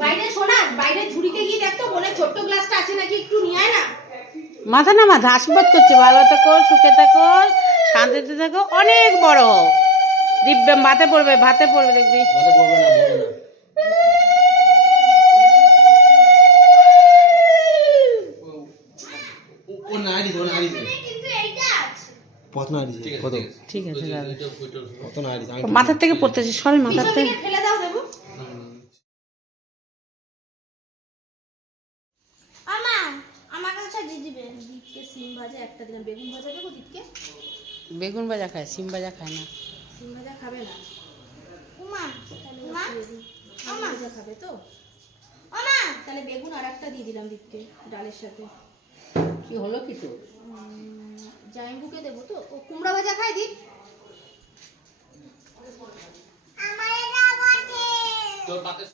বাইরে শোনা বাইরে ঝুড়িতে গিয়ে দেখতো মনে ছোট্ট গ্লাসটা আছে নাকি একটু নিয়ে আয় না মাথা না মাথা আশীর্বাদ করছে ভালো থাকো সুখে থাকো শান্তিতে থাকো অনেক বড় হও দিব্য ভাতে পড়বে ভাতে পড়বে দেখবি কিন্তু এইটা আছে কত? না কত ঠিক আছে দাদা। কত না মাথার থেকে পড়তেছে সরি মাথার থেকে। ফেলে দাও দেবো। আমা আমার কাছে দিয়ে দিবে দীপকে সিম ভাজা একটা দিলাম। বেগুন ভাজা দেবো দীপকে বেগুন ভাজা খায় সিম ভাজা খায় না। সিম ভাজা খাবে না। উমা উমা ভাজা খাবে তো? আমা তাহলে বেগুন আর একটা দিয়ে দিলাম দীপকে ডালের সাথে। কি হলো কি তো জাইম্বুকে দেবো তো। ও কুমড়া ভাজা খাই দি। তোর পাতে